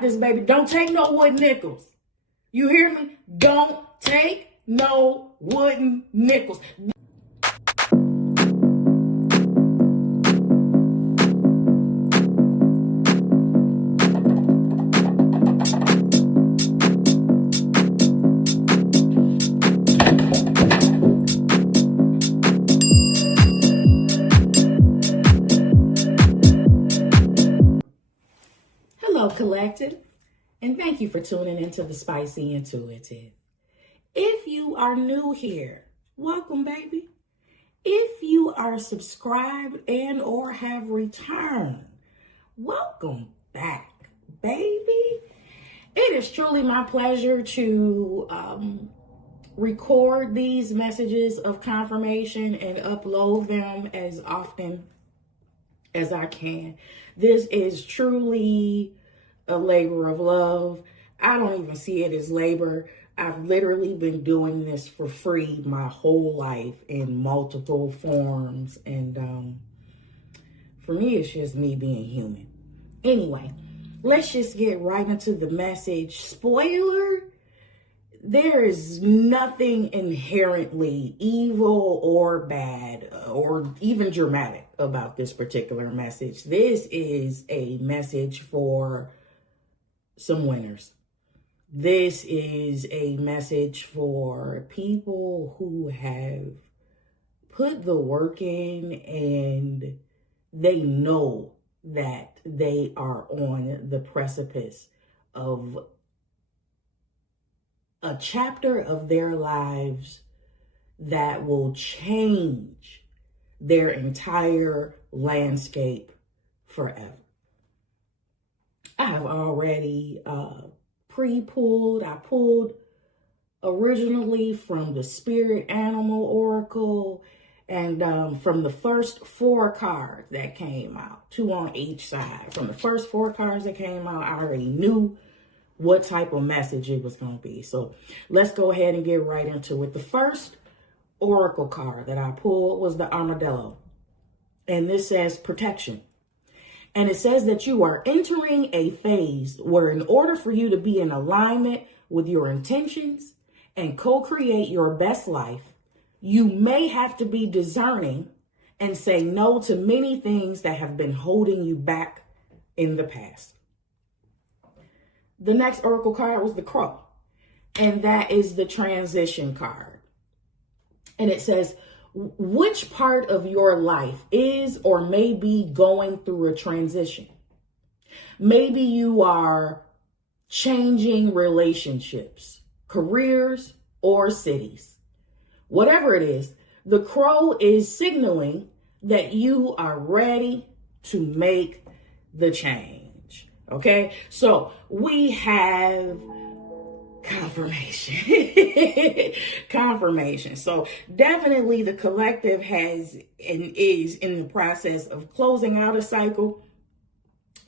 This baby, don't take no wooden nickels. You hear me? Don't take no wooden nickels. Hello, Collective, and thank you for tuning into the Spicy Intuitive. If you are new here, welcome, baby. If you are subscribed and or have returned, welcome back, baby. It is truly my pleasure to record these messages of confirmation and upload them as often as I can. This is truly a labor of love. I don't even see it as labor. I've literally been doing this for free my whole life in multiple forms. And for me, it's just me being human. Anyway, let's just get right into the message. Spoiler, there is nothing inherently evil or bad or even dramatic about this particular message. This is a message for some winners. This is a message for people who have put the work in and they know that they are on the precipice of a chapter of their lives that will change their entire landscape forever. I have already pre-pulled. I pulled originally from the Spirit Animal Oracle and from the first 4 cards that came out, 2 on each side. From the first 4 cards that came out, I already knew what type of message it was going to be. So let's go ahead and get right into it. The first oracle card that I pulled was the Armadillo. And this says protection. And it says that you are entering a phase where in order for you to be in alignment with your intentions and co-create your best life, you may have to be discerning and say no to many things that have been holding you back in the past. The next oracle card was the Crow, and that is the transition card. And it says, which part of your life is or may be going through a transition? Maybe you are changing relationships, careers, or cities. Whatever it is, the Crow is signaling that you are ready to make the change. Okay, so we have confirmation. Confirmation. So definitely the collective has and is in the process of closing out a cycle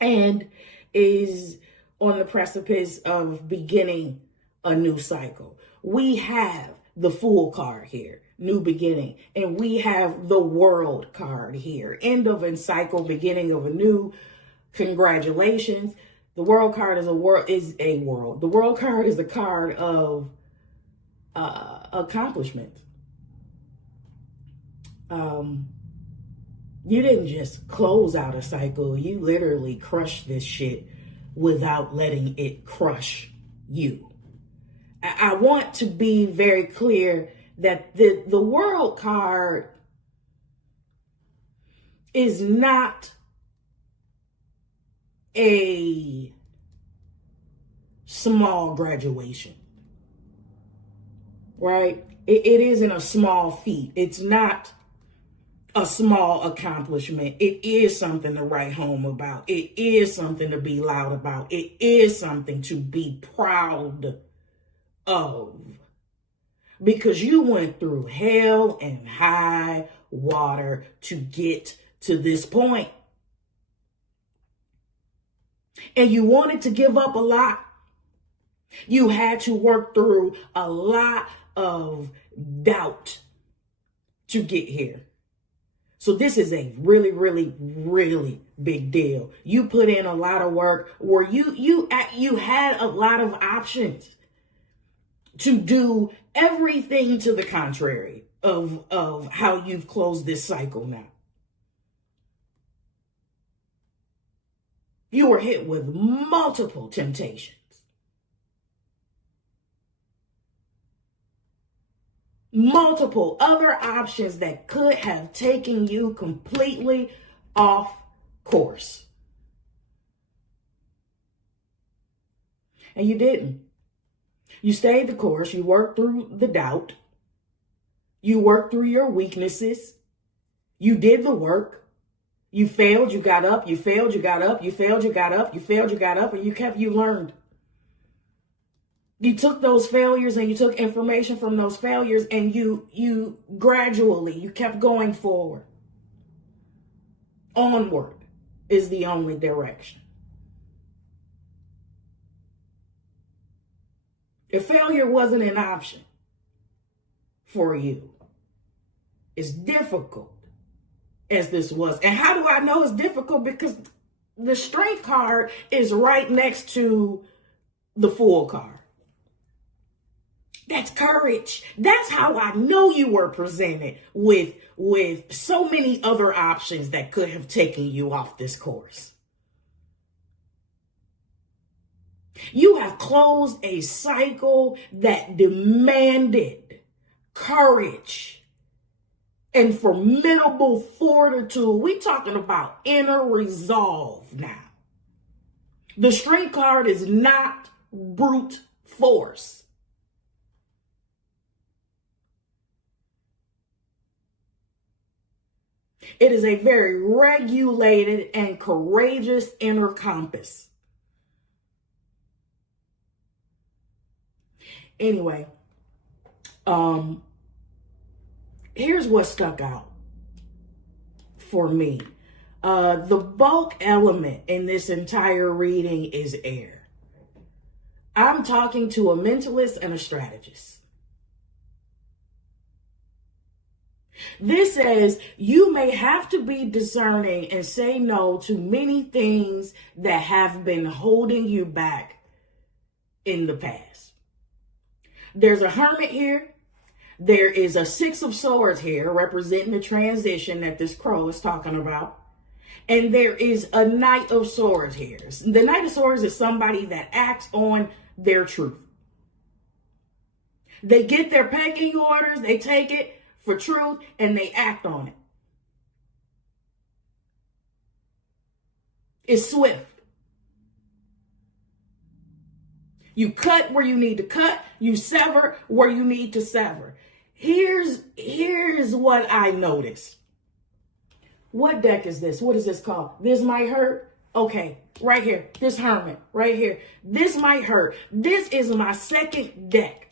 and is on the precipice of beginning a new cycle. We have the Fool card here, new beginning, and we have the World card here, end of a cycle, beginning of a new. Congratulations. The World card is a world. The World card is the card of accomplishment. You didn't just close out a cycle. You literally crushed this shit without letting it crush you. I want to be very clear that the World card is not a small graduation, right? It isn't a small feat. It's not a small accomplishment. It is something to write home about. It is something to be loud about. It is something to be proud of, because you went through hell and high water to get to this point. And you wanted to give up a lot. You had to work through a lot of doubt to get here. So this is a really, really, really big deal. You put in a lot of work where you had a lot of options to do everything to the contrary of how you've closed this cycle now. You were hit with multiple temptations. Multiple other options that could have taken you completely off course. And you didn't. You stayed the course. You worked through the doubt. You worked through your weaknesses. You did the work. You failed, you got up. You failed, you got up. You failed, you got up. You failed, you got up. And you learned. You took those failures and you took information from those failures and you gradually, you kept going forward. Onward is the only direction. If failure wasn't an option for you, as difficult as this was. And how do I know it's difficult? Because the strength card is right next to the Fool card. That's courage. That's how I know you were presented with so many other options that could have taken you off this course. You have closed a cycle that demanded courage and formidable fortitude. We're talking about inner resolve now. The strength card is not brute force. It is a very regulated and courageous inner compass. Anyway, here's what stuck out for me. The bulk element in this entire reading is air. I'm talking to a mentalist and a strategist. This says you may have to be discerning and say no to many things that have been holding you back in the past. There's a Hermit here. There is a Six of Swords here representing the transition that this crow is talking about. And there is a Knight of Swords here. The Knight of Swords is somebody that acts on their truth. They get their pecking orders, they take it for truth, and they act on it. It's swift. You cut where you need to cut. You sever where you need to sever. Here's what I noticed. What deck is this? What is this called? This might hurt. Okay, right here. This Hermit, right here. This might hurt. This is my second deck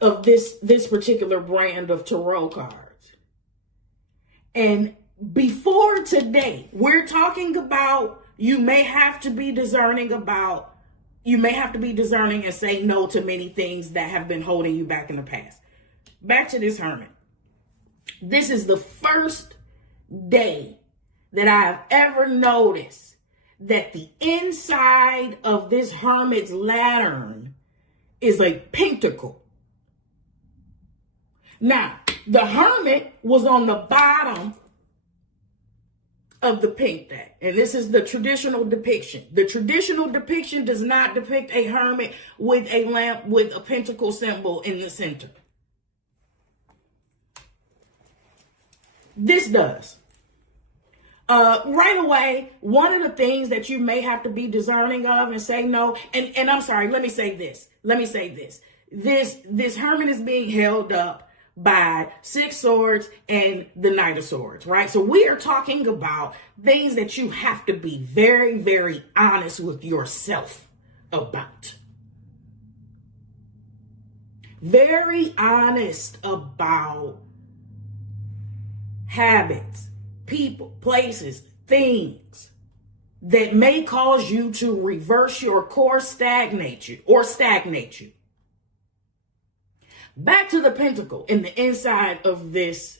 of this particular brand of tarot cards. And before today, we're talking about you may have to be discerning and say no to many things that have been holding you back in the past. Back to this Hermit. This is the first day that I have ever noticed that the inside of this Hermit's lantern is a pentacle. Now, the Hermit was on the bottom of the pink deck. And this is the traditional depiction. The traditional depiction does not depict a hermit with a lamp with a pentacle symbol in the center. This does. Right away, one of the things that you may have to be discerning of and say no, and I'm sorry, let me say this. This hermit is being held up by Six Swords and the Knight of Swords, right? So we are talking about things that you have to be very, very honest with yourself about. Very honest about habits, people, places, things that may cause you to reverse your course, stagnate you. Back to the pentacle in the inside of this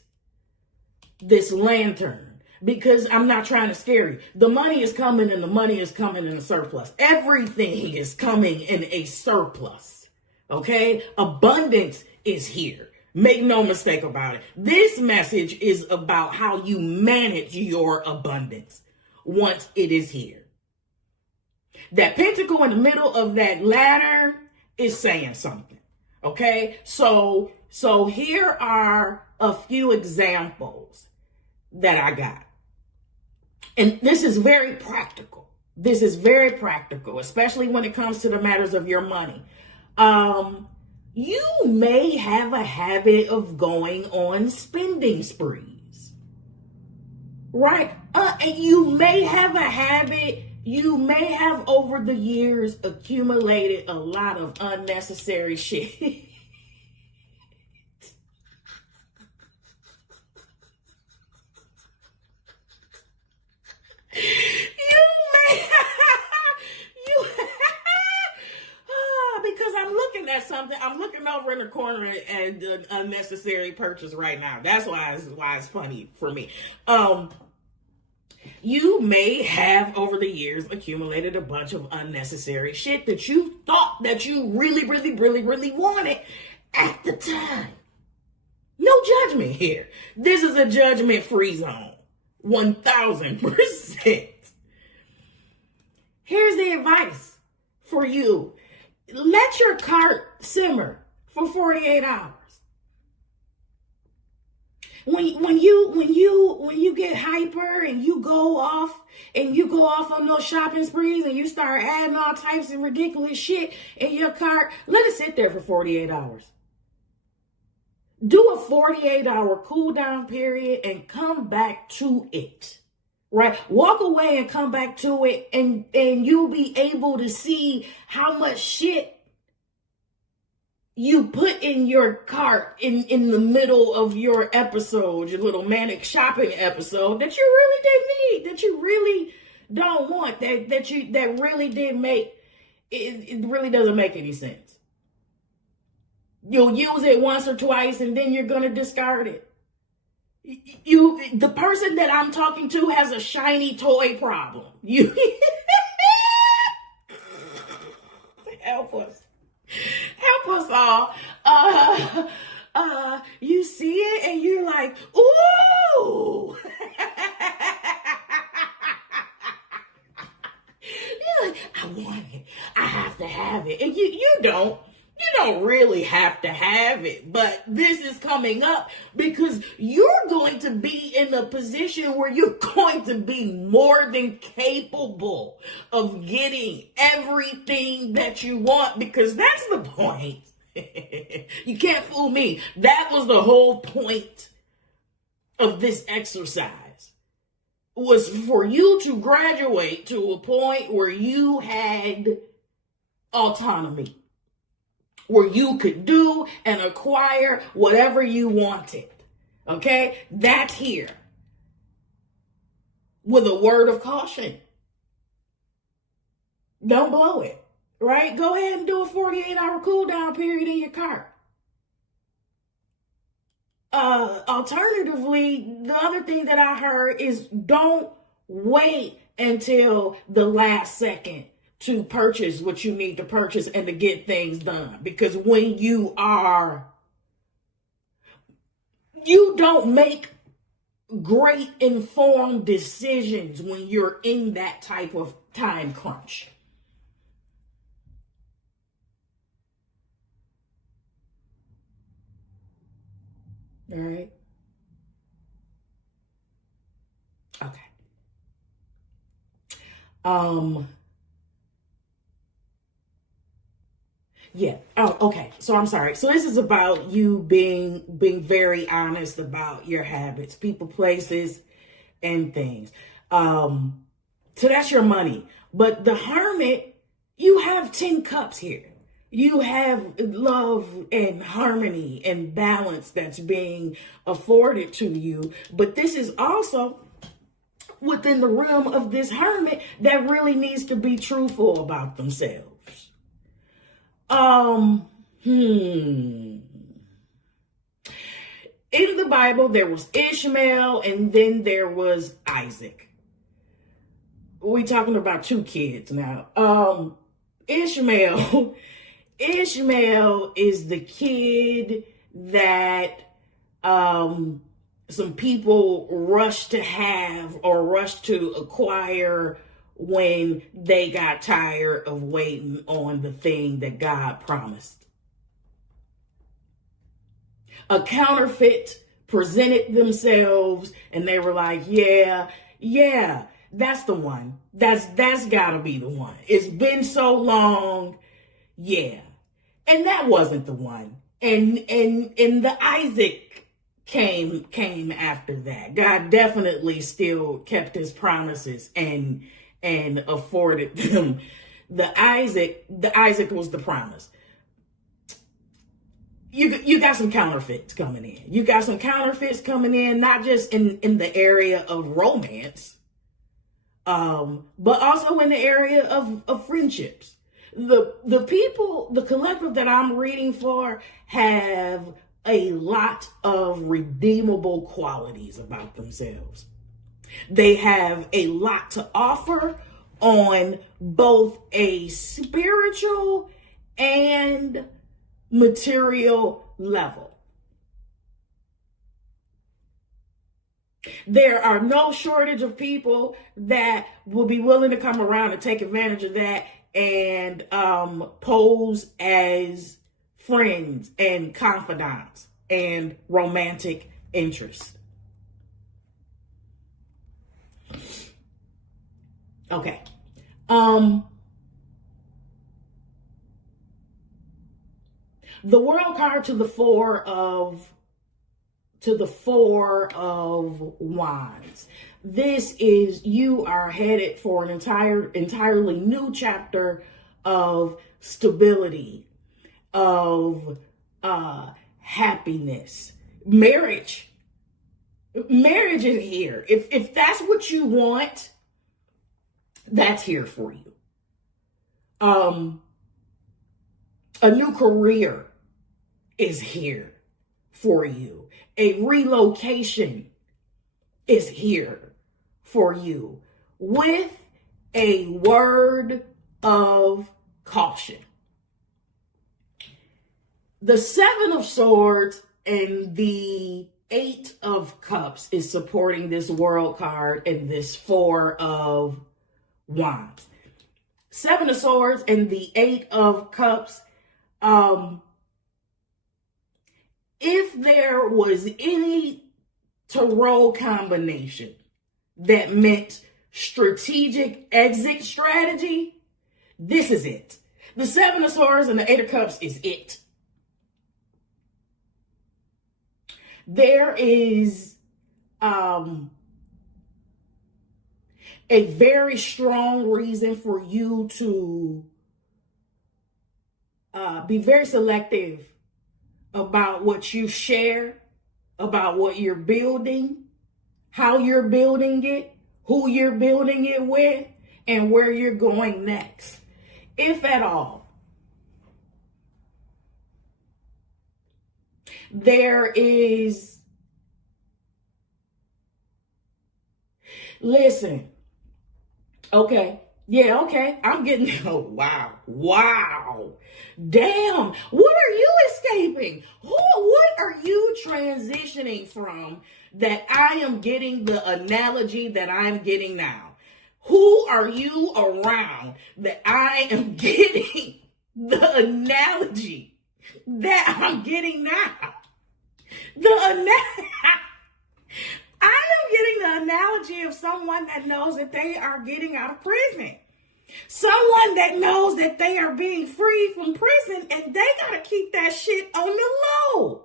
this lantern, because I'm not trying to scare you. The money is coming, and the money is coming in a surplus. Everything is coming in a surplus. Okay? Abundance is here. Make no mistake about it. This message is about how you manage your abundance once it is here. That pentacle in the middle of that ladder is saying something. Okay? So here are a few examples that I got. And this is very practical. This is very practical, especially when it comes to the matters of your money. You may have a habit of going on spending sprees, right? And you may have a habit, you may have over the years accumulated a lot of unnecessary shit. Because I'm looking at something. I'm looking over in the corner at an unnecessary purchase right now. That's why it's funny for me. You may have over the years accumulated a bunch of unnecessary shit that you thought that you really, really, really, really wanted at the time. No judgment here. This is a judgment-free zone. 1000%. Here's the advice for you. Let your cart simmer for 48 hours. When you get hyper and you go off on those shopping sprees and you start adding all types of ridiculous shit in your cart, let it sit there for 48 hours. Do a 48-hour cool down period and come back to it. Right? Walk away and come back to it, and you'll be able to see how much shit you put in your cart in the middle of your episode, your little manic shopping episode, that you really didn't need, that you really don't want, that really didn't make it really doesn't make any sense. You'll use it once or twice and then you're gonna discard it. The person that I'm talking to has a shiny toy problem. You help us all. You see it and you're like, ooh. You're like, I want it. I have to have it. And you don't really have to have it, but this is coming up because you're going to be in a position where you're going to be more than capable of getting everything that you want, because that's the point. You can't fool me. That was the whole point of this exercise, was for you to graduate to a point where you had autonomy, where you could do and acquire whatever you wanted. Okay? That's here. With a word of caution. Don't blow it. Right? Go ahead and do a 48-hour cool down period in your cart. Alternatively, the other thing that I heard is don't wait until the last second to purchase what you need to purchase and to get things done. Because when you don't make great informed decisions when you're in that type of time crunch. All right. Okay. Yeah. Oh, okay. So I'm sorry. So this is about you being very honest about your habits, people, places, and things. So that's your money. But the Hermit, you have 10 cups here. You have love and harmony and balance that's being afforded to you. But this is also within the realm of this Hermit that really needs to be truthful about themselves. In the Bible, there was Ishmael and then there was Isaac. We talking about two kids now. Ishmael is the kid that some people rush to have or rush to acquire when they got tired of waiting on the thing that God promised. A counterfeit presented themselves and they were like, yeah, that's the one. That's gotta be the one. It's been so long. Yeah. And that wasn't the one. And the Isaac came after that. God definitely still kept his promises and afforded them. The Isaac was the promise. You got some counterfeits coming in. You got some counterfeits coming in, not just in the area of romance, but also in the area of friendships. The people, the collective that I'm reading for have a lot of redeemable qualities about themselves. They have a lot to offer on both a spiritual and material level. There are no shortage of people that will be willing to come around and take advantage of that and pose as friends and confidants and romantic interests. Okay. The world card to the four of wands. This is, you are headed for an entirely new chapter of stability, of happiness. Marriage is here. If that's what you want, that's here for you. A new career is here for you. A relocation is here for you with a word of caution. The Seven of Swords and the Eight of Cups is supporting this world card and this Four of Wands. Seven of Swords and the Eight of Cups. If there was any tarot combination that meant strategic exit strategy, this is it. The Seven of Swords and the Eight of Cups is it. There is a very strong reason for you to be very selective about what you share, about what you're building, how you're building it, who you're building it with, and where you're going next, if at all. There is, listen, okay. Yeah, okay. I'm getting, oh, wow. Damn. What are you escaping? What are you transitioning from that I am getting the analogy that I'm getting now? Who are you around that I am getting the analogy that I'm getting now? I am getting the analogy of someone that knows that they are getting out of prison. Someone that knows that they are being freed from prison and they got to keep that shit on the low.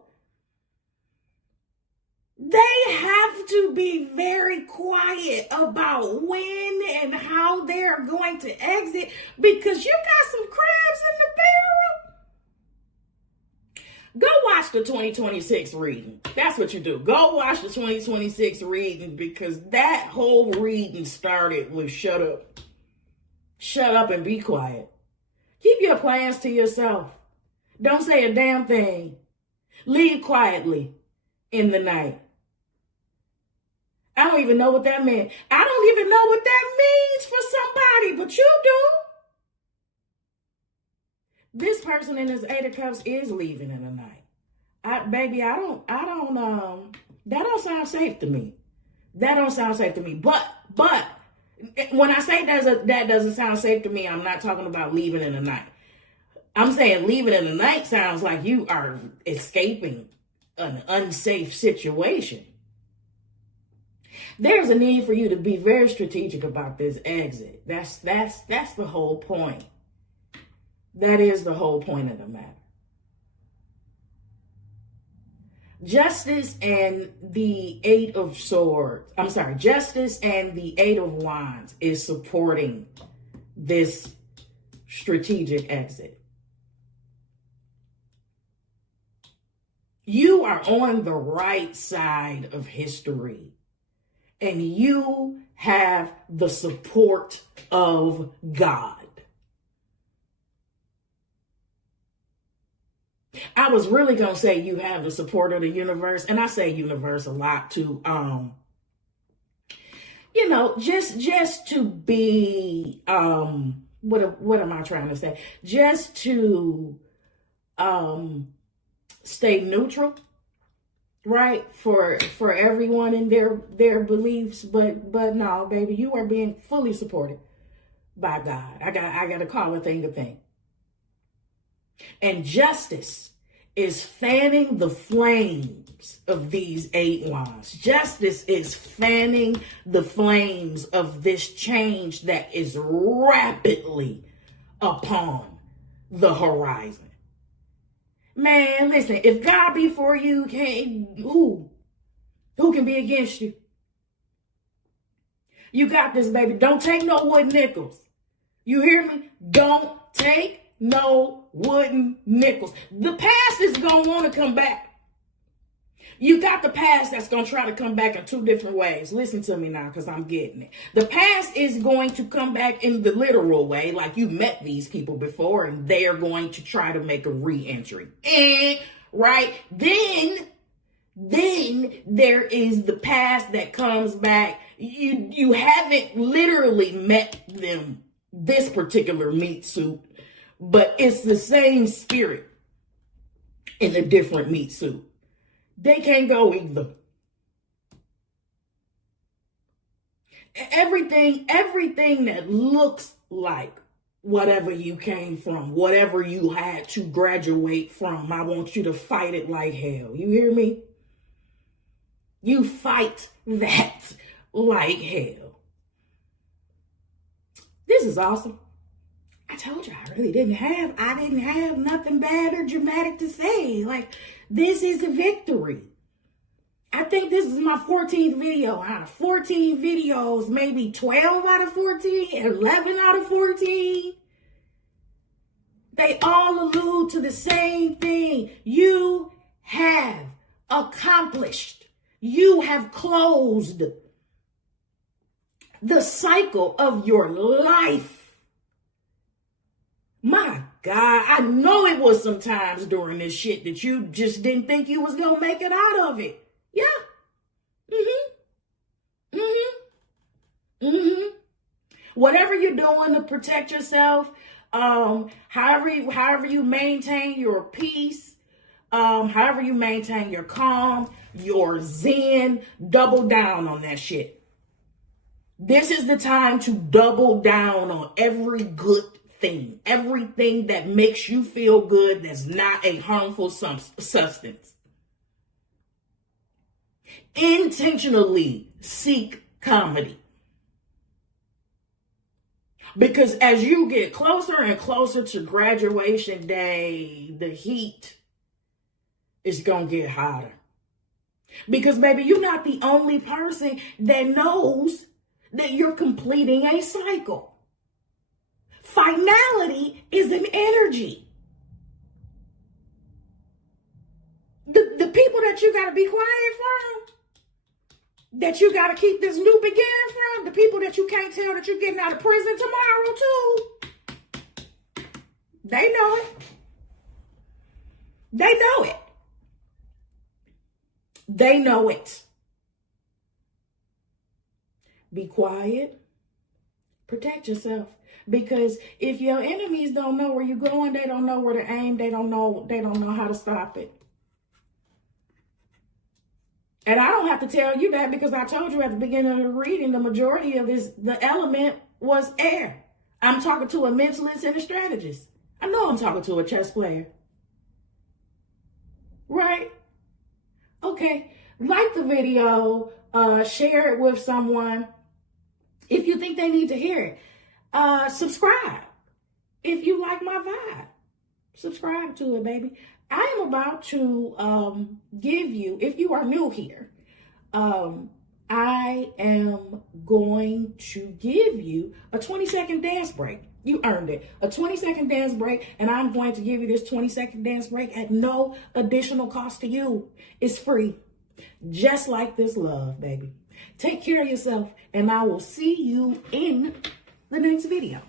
They have to be very quiet about when and how they're going to exit because you got some crabs in the barrel. Go watch the 2026 reading. That's what you do. Go watch the 2026 reading because that whole reading started with shut up. Shut up and be quiet. Keep your plans to yourself. Don't say a damn thing. Leave quietly. in the night. I don't even know what that meant. I don't even know what that means for somebody, but you do. This person in his 8 of Cups is leaving in the night. That don't sound safe to me. That don't sound safe to me. But when I say that doesn't sound safe to me, I'm not talking about leaving in the night. I'm saying leaving in the night sounds like you are escaping an unsafe situation. There's a need for you to be very strategic about this exit. That's the whole point. That is the whole point of the matter. Justice and the 8 of Swords. I'm sorry, Justice and the 8 of Wands is supporting this strategic exit. You are on the right side of history. And you have the support of God. I was really going to say you have the support of the universe. And I say universe a lot to, just to be, what am I trying to say? Just to stay neutral. Right, for everyone in their beliefs, but no, baby, you are being fully supported by God. I got to call a thing a thing. And Justice is fanning the flames of these 8 wands. Justice is fanning the flames of this change that is rapidly upon the horizon. Man, listen, if God be for you, who can be against you? You got this, baby. Don't take no wooden nickels. You hear me? Don't take no wooden nickels. The past is going to want to come back. You got the past that's going to try to come back in 2 different ways. Listen to me now, because I'm getting it. The past is going to come back in the literal way, like you met these people before, and they are going to try to make a re-entry. Right? Then there is the past that comes back. You haven't literally met them, this particular meat suit, but it's the same spirit in a different meat suit. They can't go either. Everything that looks like whatever you came from, whatever you had to graduate from, I want you to fight it like hell. You hear me? You fight that like hell. This is awesome. I told you I didn't have nothing bad or dramatic to say. Like, this is a victory. I think this is my 14th video. Out of 14 videos, maybe 12 out of 14, 11 out of 14. They all allude to the same thing. You have accomplished. You have closed the cycle of your life. My God, I know it was some times during this shit that you just didn't think you was going to make it out of it. Yeah. Whatever you're doing to protect yourself, however you maintain your peace, however you maintain your calm, your zen, double down on that shit. This is the time to double down on every good thing, everything that makes you feel good that's not a harmful substance. Intentionally seek comedy. Because as you get closer and closer to graduation day, the heat is going to get hotter. Because, baby, you're not the only person that knows that you're completing a cycle. Finality is an energy. The people that you got to be quiet from, that you got to keep this new beginning from, the people that you can't tell that you're getting out of prison tomorrow too, they know it. They know it. They know it. Be quiet. Protect yourself. Because if your enemies don't know where you're going, they don't know where to aim, they don't know how to stop it. And I don't have to tell you that, because I told you at the beginning of the reading, the majority of the element was air. I'm talking to a mentalist and a strategist. I know I'm talking to a chess player. Right? Okay. Like the video, share it with someone if you think they need to hear it. Subscribe if you like my vibe. Subscribe to it, baby. I am about to give you, if you are new here, I am going to give you a 20-second dance break. You earned it. A 20-second dance break, and I'm going to give you this 20-second dance break at no additional cost to you. It's free. Just like this love, baby. Take care of yourself, and I will see you in the next video.